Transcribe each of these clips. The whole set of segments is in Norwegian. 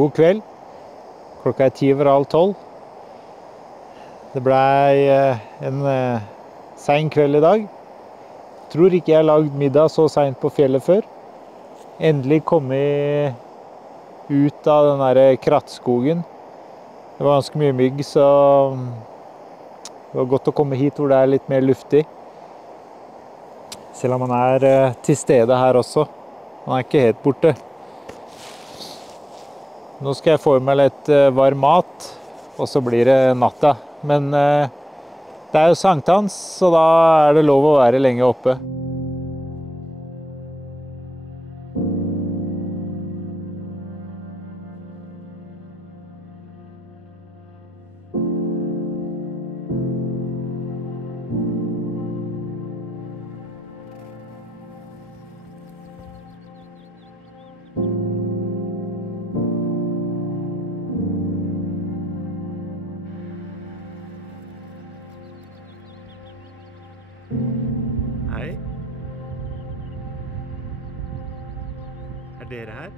God kveld. Klokka 10:30. Det ble en sen kveld i dag. Tror ikke jeg har lagd middag så sent på fjellet før. Endelig kommet ut av den der krattskogen. Det var ganske mye mygg, så det var godt å komme hit hvor det er litt mer luftig. Selv om man er til stede her også. Man er ikke helt borte. Nå skal jeg få i meg litt varm mat, og så blir det natta. Men det er jo sankthans, så da er det lov å være lenge oppe. Hei. Er dere her?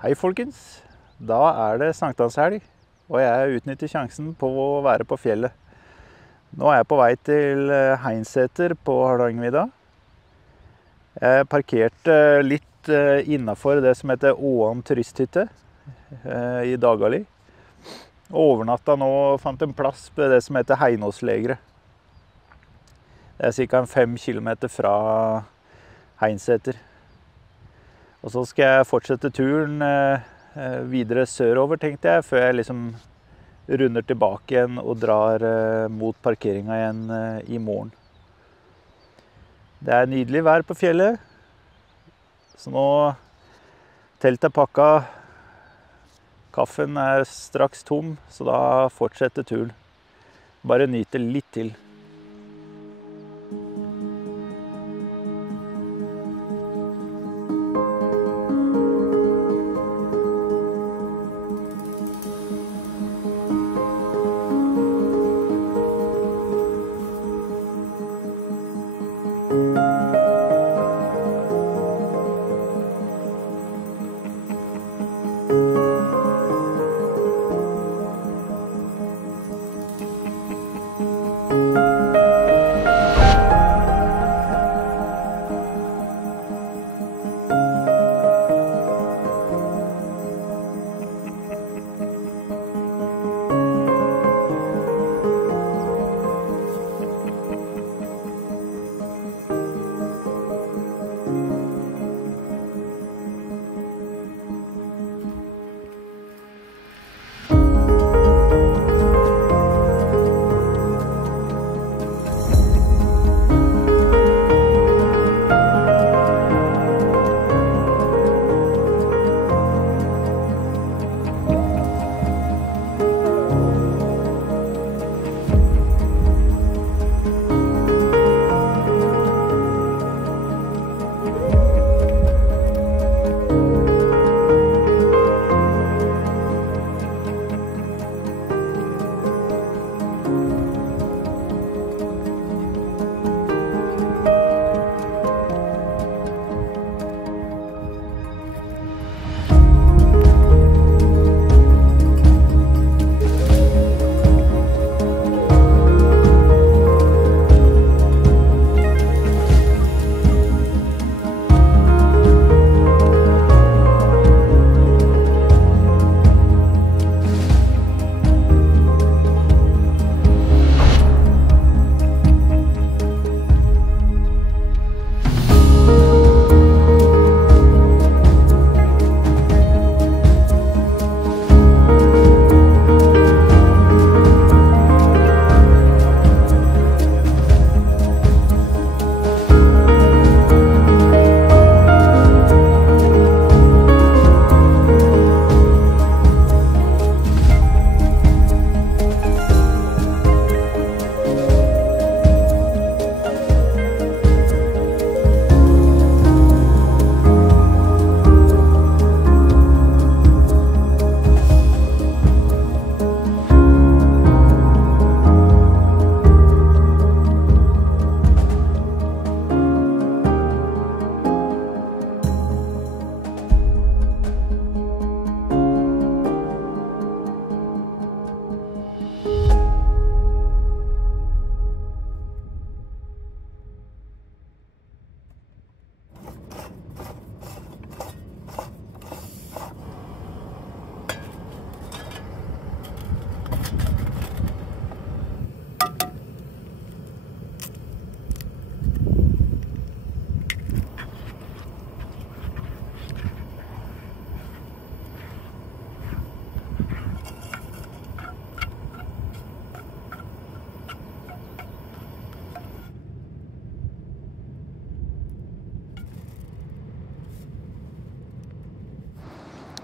Hei folkens, da er det sankthanshelg, og jeg utnytter sjansen på å være på fjellet. Nå er jeg på vei til Heinseter på Hardangervidda. Jeg parkerte litt innenfor det som heter Åan turisthytte. i Dagali. Og overnatta nå og fant en plass på det som heter Heinåslegeret. Det er ca. 5 kilometer fra Heinseter. Og så skal jeg fortsette turen videre sørover, tenkte jeg, før jeg liksom runder tilbake igjen og drar mot parkeringen igjen i morgen. Det er nydelig vær på fjellet, så nå teltet er pakka, kaffen er straks tom, så da fortsetter turen. Bare nyte litt til.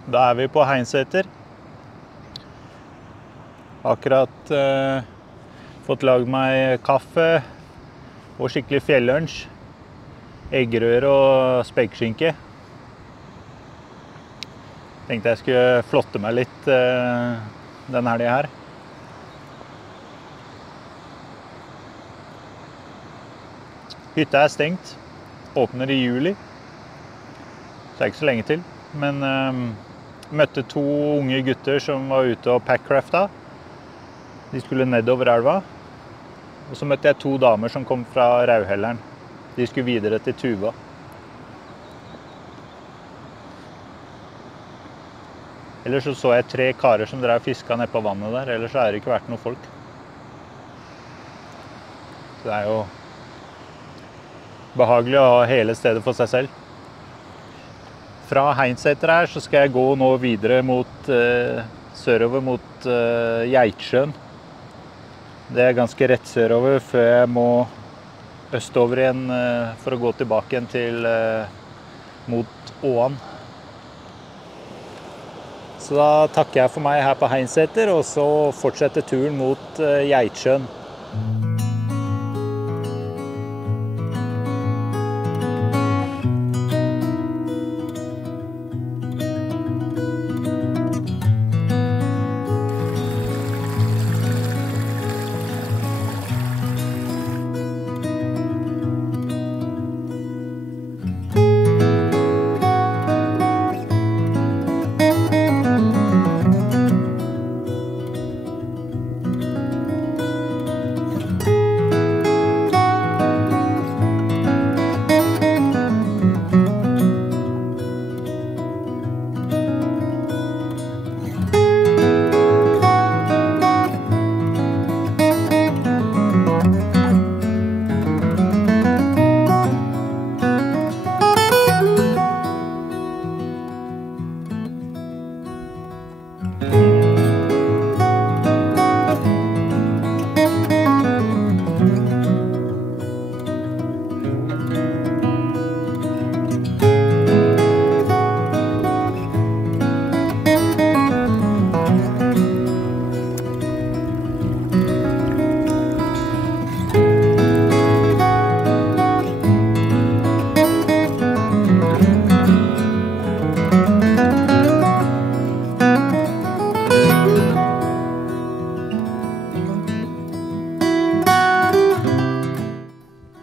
Da er vi på Heinseter. Akkurat fått lagd meg kaffe og skikkelig fjellunsj. Eggerøre og spekeskinke. Tenkte jeg skulle flotte meg litt den helgen her. Hytta er stengt. Åpner i juli. Så det er ikke så lenge til. Men møtte 2 unge gutter som var ute og packcrafta. De skulle nedover elva. Og så møtte jeg 2 damer som kom fra Rauhelleren. De skulle videre til Tuva. Ellers så jeg 3 karer som drev og fisket ned på vannet der, ellers så det ikke vært noen folk. Så det jo behagelig å ha hele stedet for seg selv. Fra Heinseter her så skal jeg gå nå videre mot, sørover mot Geitsjøen. Det ganske rett sørover før jeg må østover igjen for å gå tilbake igjen til mot Åan. Så da takker jeg for meg her på Heinseter, og så fortsetter turen mot Geitsjøen.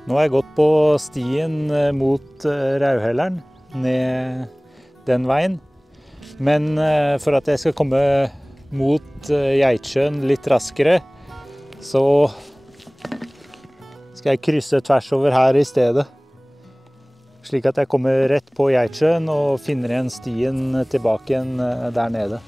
Nå har jeg gått på stien mot Rauhelleren, ned den veien. Men for at jeg skal komme mot Geitsjøen litt raskere, så skal jeg krysse tvers over her i stedet. Slik at jeg kommer rett på Geitsjøen og finner igjen stien tilbake igjen der nede.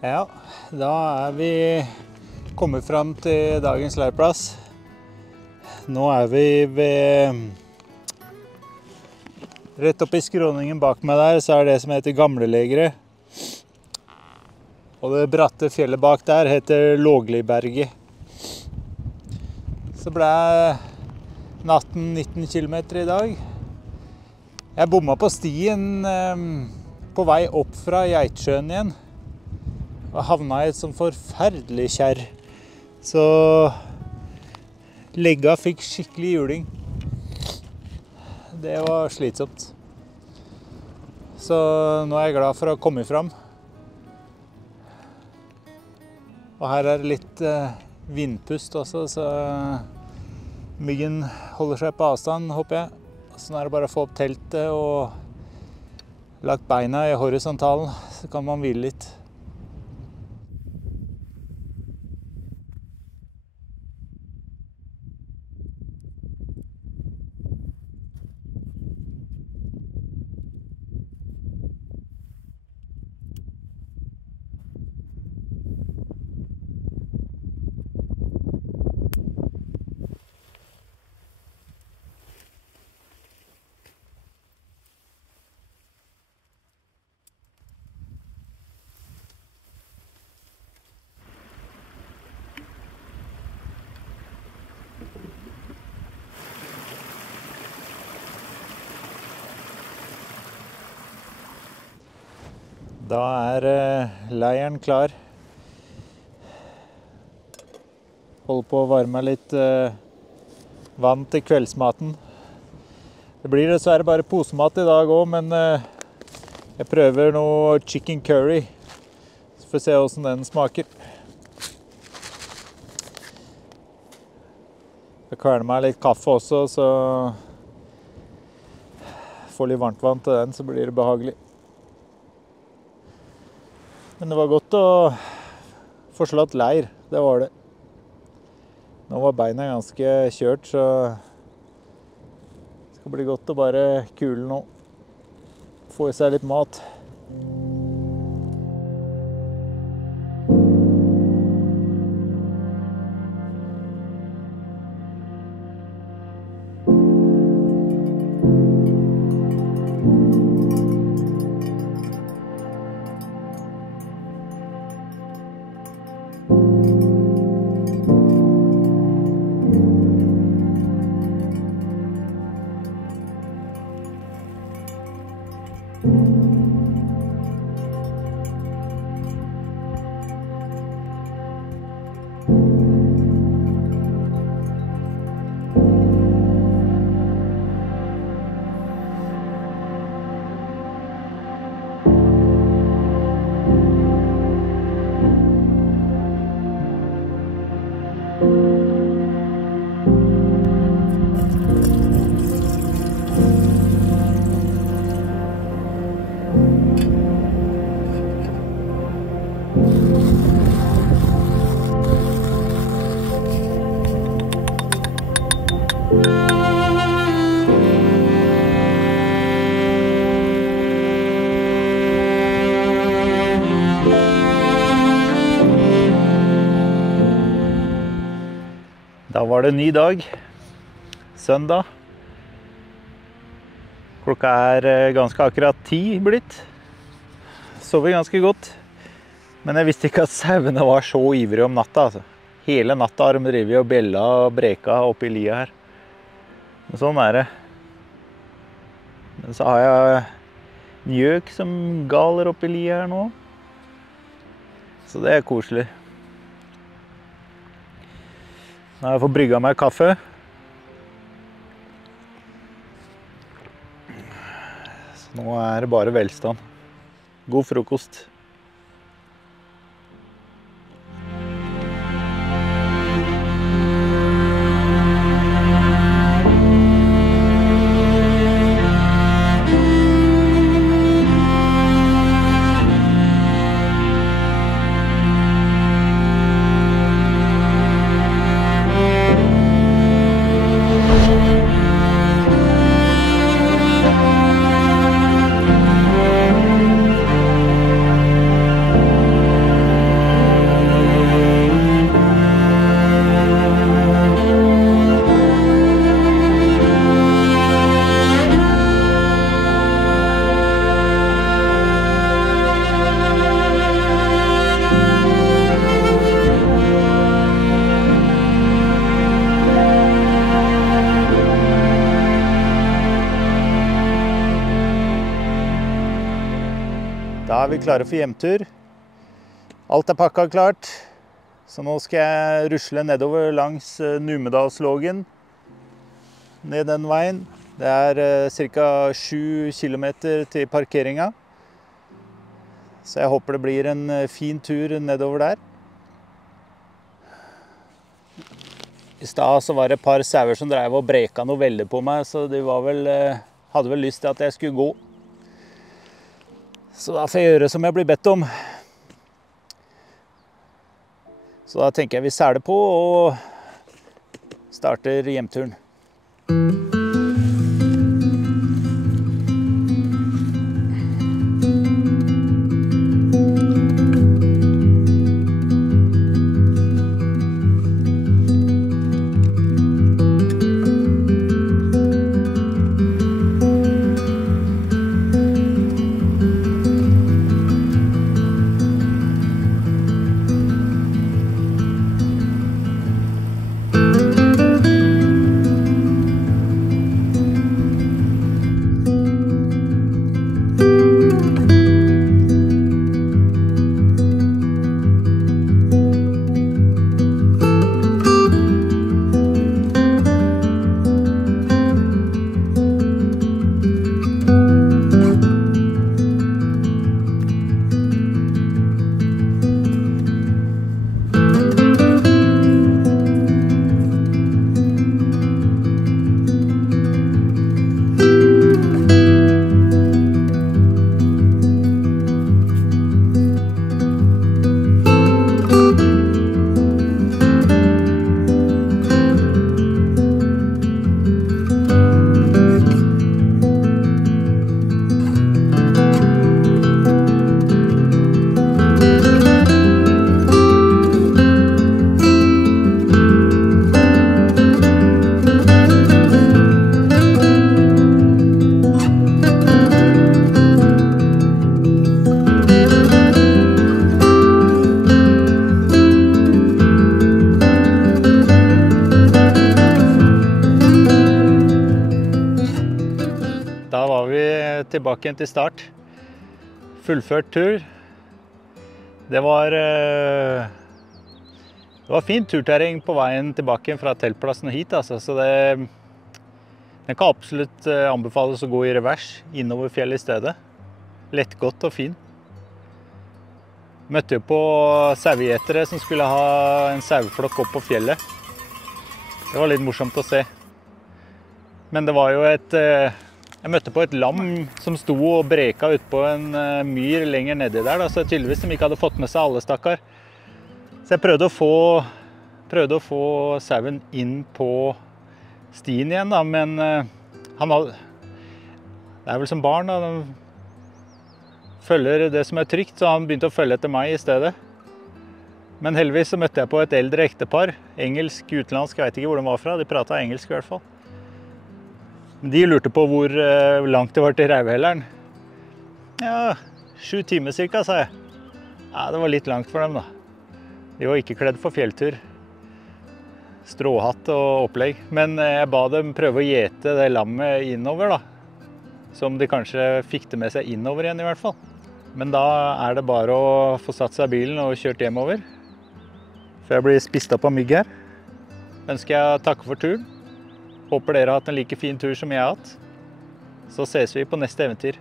Ja, da vi kommet fram til dagens leirplass. Nå vi ved rett opp i skråningen bak meg der, så det som heter Gamlelegeret. Og det bratte fjellet bak der heter Lågliberget. Så ble natten 19 kilometer i dag. Jeg bomma på stien på vei opp fra Geitsjøen igjen. Og havna i et sånn forferdelig kjerr. Så legga fikk skikkelig juling. Det var slitsomt. Så nå jeg glad for å ha kommet fram. Og her det litt vindpust også, så myggen holder seg på avstand, håper jeg. Så nå det bare å få opp teltet og lagt beina i horisontalen, så kan man hvile litt. Da leiren klar. Holder på å varme litt vann til kveldsmaten. Det blir dessverre bare posemat i dag også, men jeg prøver noe chicken curry. Så får vi se hvordan den smaker. Jeg kverner meg litt kaffe også, så får litt varmt vann til den, så blir det behagelig. Men det var godt å få slått leir, det var det. Nå var beina ganske kjørt, så det skal bli godt å bare kule nå. Få i seg litt mat. Da var det en ny dag, søndag. Klokka ganske akkurat 10 blitt. Sover ganske godt. Men jeg visste ikke at sauene var så ivrige om natta. Altså. Hele natta har de drevet og bjella og breka oppi lia her. Men sånn det. Men så har jeg gjøk som galer oppi lia her nå. Så det koselig. Nå har jeg fått brygget meg kaffe. Så nå det bare velstand. God frokost. Da vi klare for hjemtur. Alt pakket klart. Så nå skal jeg rusle nedover langs Numedalslågen. Ned den veien. Det ca. 7 kilometer til parkeringen. Så jeg håper det blir en fin tur nedover der. I stad så var det et par sauer som drev og breka noe veldig på meg, så de hadde vel lyst til at jeg skulle gå. Så da får jeg gjøre som jeg blir bedt om. Så da tenker jeg vi sæler på og starter hjemturen. Da var vi tilbake igjen til start. Fullført tur. Det var fint turterreng på veien tilbake fra teltplassen og hit, altså. Så den kan absolutt anbefales å gå i revers innover fjellet i stedet. Lettgått og fin. Møtte jo på sauegjetere som skulle ha en saueflokk opp på fjellet. Det var litt morsomt å se. Men det var jo jeg møtte på et lam som sto og breka ut på en myr lenger nedi der, da, så tydeligvis de ikke hadde fått med seg alle, stakkar. Så jeg prøvde å få sauen inn på stien igjen, da, men det er vel som barn, da. De følger det som er trygt, så han begynte å følge etter meg i stedet. Men heldigvis så møtte jeg på et eldre ektepar, engelsk, utenlandsk, jeg vet ikke hvor de var fra, de pratet engelsk i hvert fall. De lurte på hvor langt det var til Rauvhelleren. Ja, 7 timer cirka, sa jeg. Ja, det var litt langt for dem da. De var ikke kledd for fjelltur. Stråhatt og opplegg. Men jeg ba dem prøve å gjete det lammet innover da. Som de kanskje fikk det med seg innover igjen i hvert fall. Men da er det bare å få satt seg i bilen og kjørt hjemover. For jeg blir spist opp av mygg her. Ønsker jeg å takke for turen. Håper dere har hatt en like fin tur som jeg har hatt. Så ses vi på neste eventyr.